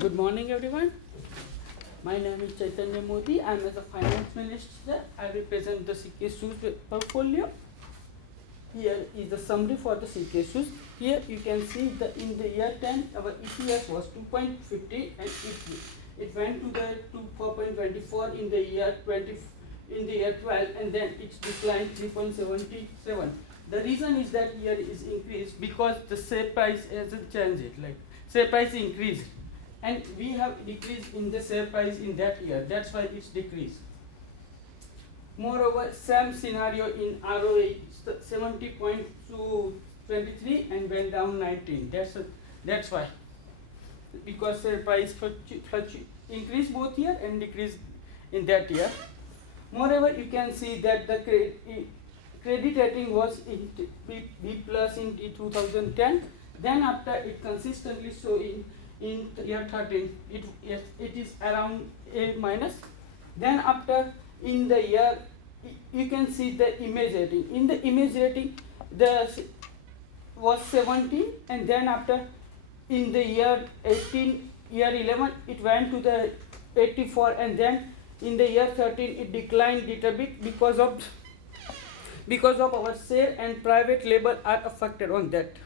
Good morning, everyone. My name is Chaitanya Modi. I am as a finance minister. I represent the CK Shoes portfolio. Here is the summary for the CK Shoes. Here you can see that in the year 10, our EPS was 2.50 and it went to the 4.24 in the year 12, and then it declined 3.77. The reason is that here is increased because the share price hasn't changed. Like share price increased, and we have decreased in the share price in that year. That's why it's decreased. Moreover, same scenario in ROA 70.23 and went down 19. That's why, because share price increased both year and decreased in that year. Moreover, you can see that the credit rating was B plus in 2010. Then after it consistently showing in year 13, it is around A minus. Then after in the year, you can see the image rating. In the image rating, the was 17, and then after in the year 18, year 11, it went to the 84, and then in the year 13, it declined little bit because of our share and private label are affected on that.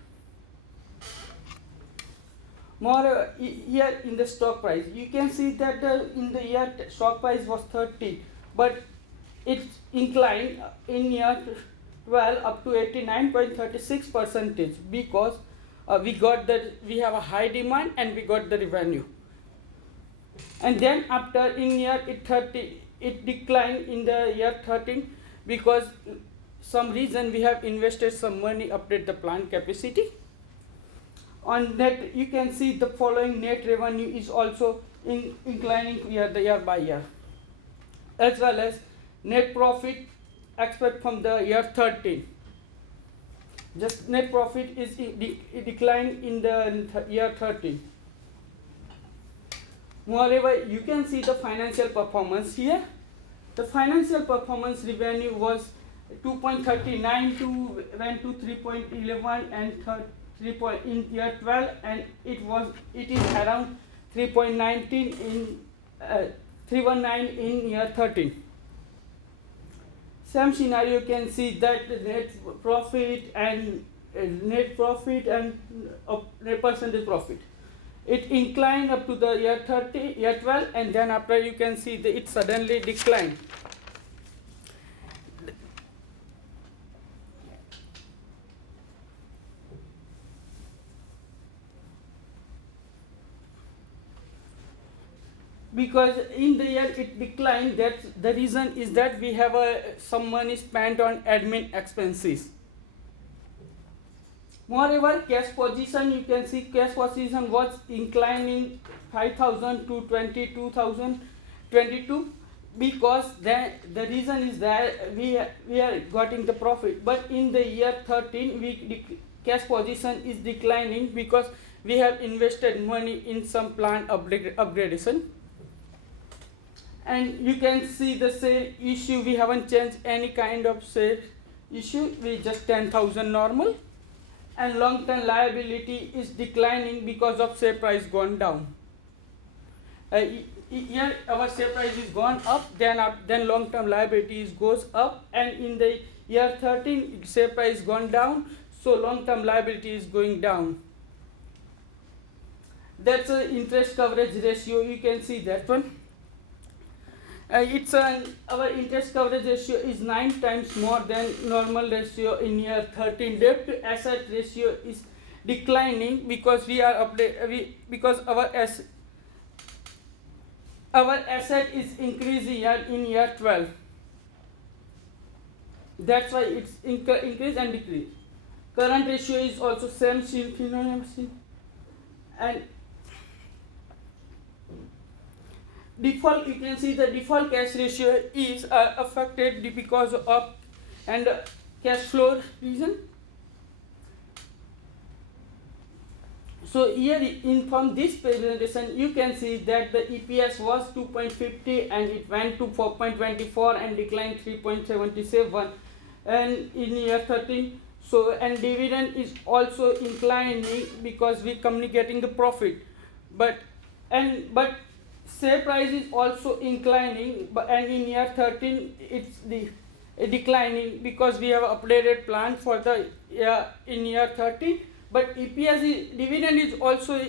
More here in the stock price, you can see that in the year stock price was 30, but it inclined in year 12 up to 89.36% because we have a high demand and we got the revenue. And then after in year 30, it declined in the year 13 because some reason we have invested some money update the plant capacity. On net, you can see the following net revenue is also inclining year by year, as well as net profit expect from the year 13. Just net profit is declined in the year 13. Moreover, you can see the financial performance here. The financial performance revenue was 2.39 went to 3.11 and 3 in year 12, and it is around 3.19 in 319 in year 13. Same scenario, you can see that the net profit and net percentage profit. It inclined up to the year 12, and then after you can see that it suddenly declined. Because in the year it declined, that the reason is that we have some money spent on admin expenses. Moreover, cash position, you can see cash position was inclining 5,000 to 22,022 because the reason is that we are getting the profit. But in the year 13, cash position is declining because we have invested money in some plant upgradation. And you can see the sale issue, we haven't changed any kind of sale issue, we just 10,000 normal. And long-term liability is declining because of share price gone down. Here our share price is gone up, then long-term liabilities goes up, and in the year 13 share price gone down, so long-term liability is going down. That's an interest coverage ratio, you can see that one. Our interest coverage ratio is 9 times more than normal ratio in year 13. Debt to asset ratio is declining because because our asset is increasing in year 12. That's why it's increase and decrease. Current ratio is also same phenomenon, and default, you can see the default cash ratio is affected because of and cash flow reason. So here from this presentation, you can see that the EPS was 2.50 and it went to 4.24 and declined 3.77, and in year 13. So and dividend is also inclining because we communicating the profit, but but share price is also inclining, and in year 13 it's declining because we have updated plan for the in year 13, but EPS dividend is also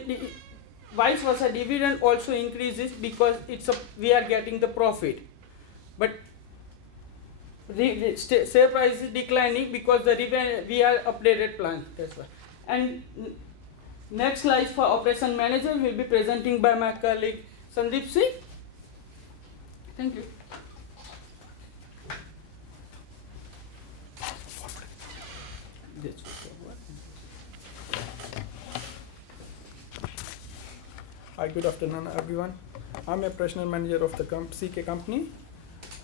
vice versa, dividend also increases because we are getting the profit, but share price is declining because we are updated plan. That's why. And next slide for operation manager will be presenting by my colleague Sandeep Singh. Thank you. Hi, good afternoon, everyone. I'm a operational manager of the CK company,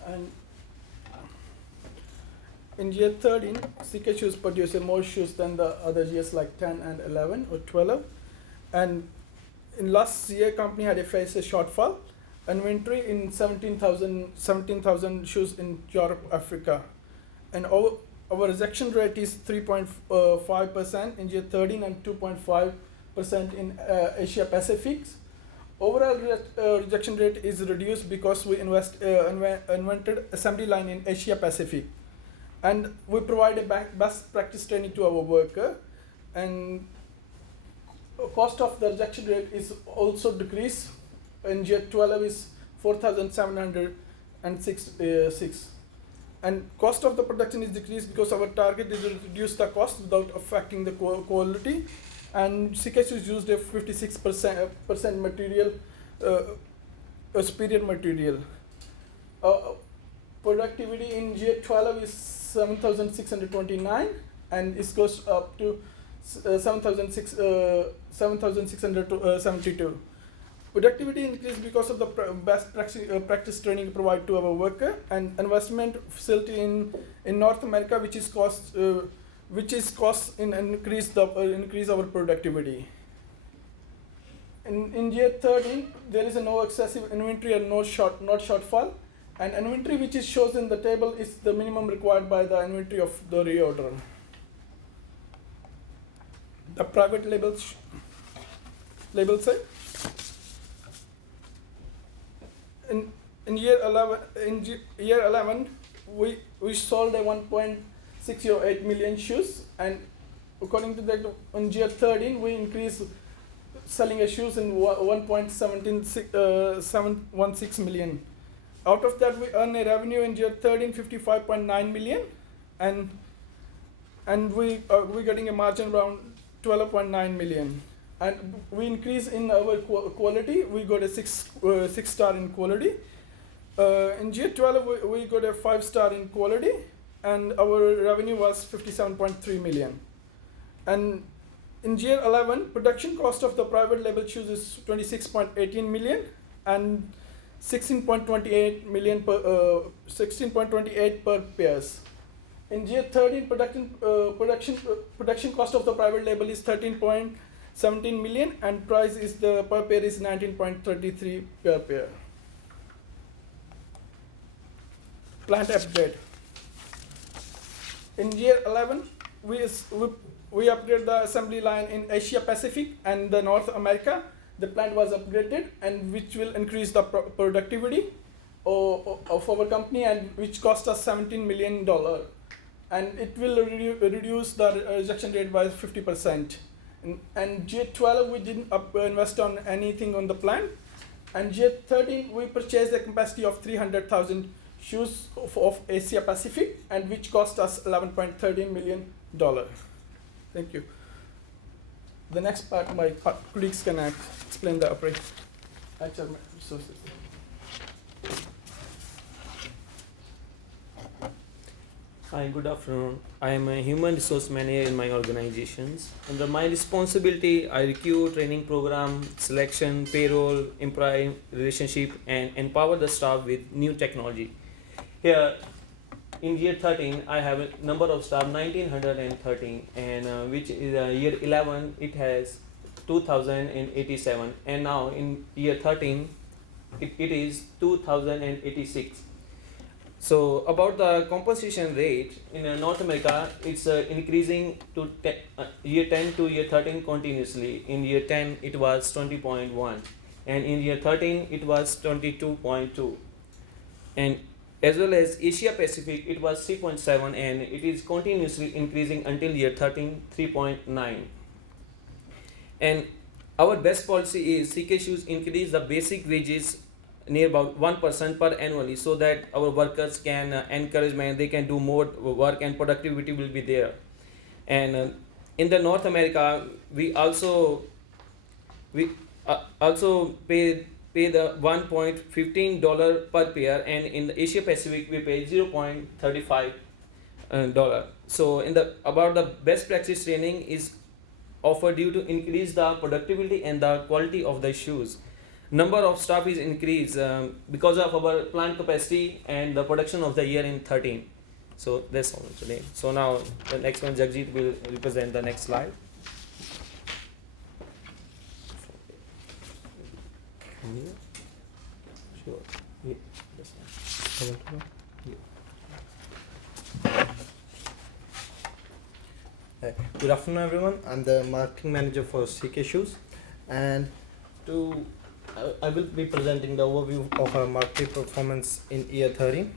and in year 13, CK shoes produce more shoes than the other years like 10 and 11 or 12. And in last year, company had faced a shortfall. Inventory in 17,000 shoes in Europe, Africa. And our rejection rate is 3.5% in year 13 and 2.5% in Asia Pacific. Overall rejection rate is reduced because we invented assembly line in Asia Pacific. And we provide a best practice training to our worker, and cost of the rejection rate is also decreased. In year 12 is 4,706, and cost of the production is decreased because our target is to reduce the cost without affecting the quality. And CKS is used a 56% material, superior material. Productivity in year 12 is 7,629, and it goes up to 7,672. Productivity increased because of the best practice training provided to our worker, and investment facility in North America, which is cost in increase our productivity. In year 13, there is no excessive inventory and not shortfall. And inventory which is shown in the table is the minimum required by the inventory of the reorder. The private label side. In year 11, we sold a 1.608 million shoes, and according to that, in year 13 we increased selling a shoes in 1.716 million. Out of that, we earn a revenue in year 13, 55.9 million, and we're getting a margin around 12.9 million. And we increase in our quality. We got a 6 star in quality. In year 12, we got a 5 star in quality, and our revenue was 57.3 million. And in year 11, production cost of the private label shoes is 26.18 million, and 16.28 per pairs. In year 13, production cost of the private label is 13.17 million, and price is per pair is 19.33 per pair. Plant upgrade. In year 11, we upgraded the assembly line in Asia Pacific and the North America. The plant was upgraded, and which will increase the productivity of our company, and which cost us $17 million, and it will reduce the rejection rate by 50%. And year 12, we didn't invest on anything on the plant, and year 13, we purchased a capacity of 300,000 shoes of Asia Pacific, and which cost us $11.13 million. Thank you. The next part, my colleagues can explain the HR resources. Hi, good afternoon. I am a human resource manager in my organizations. Under my responsibility, I recruit, training program, selection, payroll, employee relationship, and empower the staff with new technology. Here, in year 13, I have a number of staff 1913, and which is year 11, it has 2087, and now in year 13, it is 2086. So about the composition rate in North America, it's increasing to year 10 to year 13 continuously. In year 10, it was 20.1. and in year 13 it was 22.2, and as well as Asia Pacific it was 3.7, and it is continuously increasing until year 13 3.9. And our best policy is CK Shoes increase the basic wages near about 1% per annually, so that our workers can encouragement, they can do more work and productivity will be there. And in the North America we also pay the $1.15 per pair, and in the Asia Pacific we pay $0.35. So in the about the best practice training is offered due to increase the productivity and the quality of the shoes. Number of staff is increased because of our plant capacity and the production of the year in 13. So that's all today. So now the next one, Jagjeet will represent the next slide. Sure. Yeah, this one. Good afternoon, everyone. I'm the marketing manager for CK Shoes, and I will be presenting the overview of our market performance in year 13.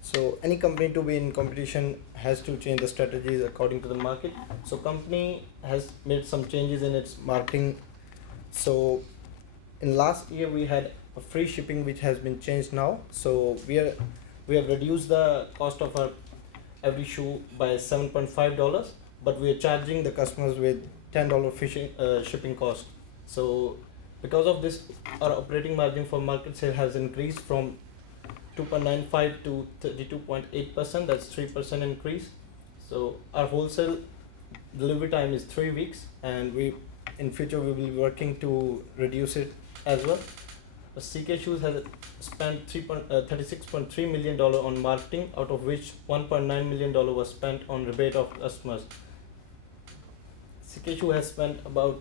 So any company to be in competition has to change the strategies according to the market. So company has made some changes in its marketing. So in last year we had a free shipping which has been changed now. So we have reduced the cost of our every shoe by $7.5, but we are charging the customers with $10 shipping cost. So because of this, our operating margin for market sale has increased from 2.95 to 32.8%. That's 3% increase. So our wholesale delivery time is 3 weeks, and in future we will be working to reduce it as well. CK Shoes has spent $36.3 million on marketing, out of which $1.9 million was spent on rebate of customers. CK Shoe has spent about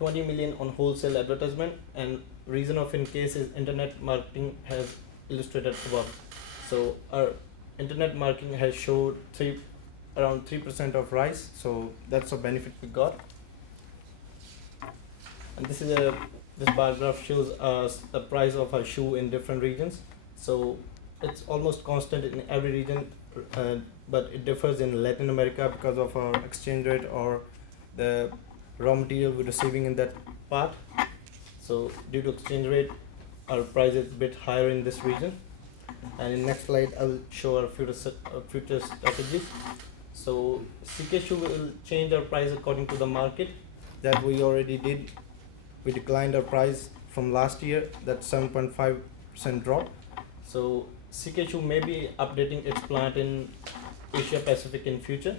$20 million on wholesale advertisement, and reason of increase is internet marketing has illustrated above. So our internet marketing has showed around 3% of rise, so that's a benefit we got. And this bar graph shows the price of a shoe in different regions. So it's almost constant in every region, but it differs in Latin America because of our exchange rate or the raw material we're receiving in that part. So due to exchange rate, our price is a bit higher in this region. And in next slide I will show our future strategies. So CK Shoe will change our price according to the market. That we already did. We declined our price from last year, that's 7.5% drop. So CK Shoe may be updating its plant in Asia Pacific in future.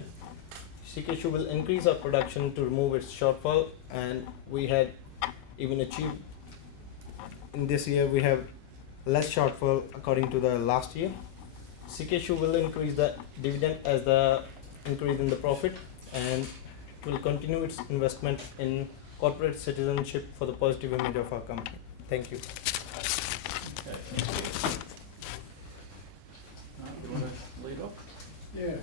CK Shoe will increase our production to remove its shortfall, and we had even achieved in this year we have less shortfall according to the last year. CK Shoe will increase the dividend as the increase in the profit, and will continue its investment in corporate citizenship for the positive image of our company. Thank you. Okay. You want to lead off? Yeah.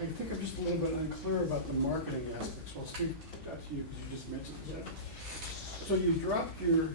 I think I'm just a little bit unclear about the marketing aspects. I'll speak that to you because you just mentioned that. So you dropped your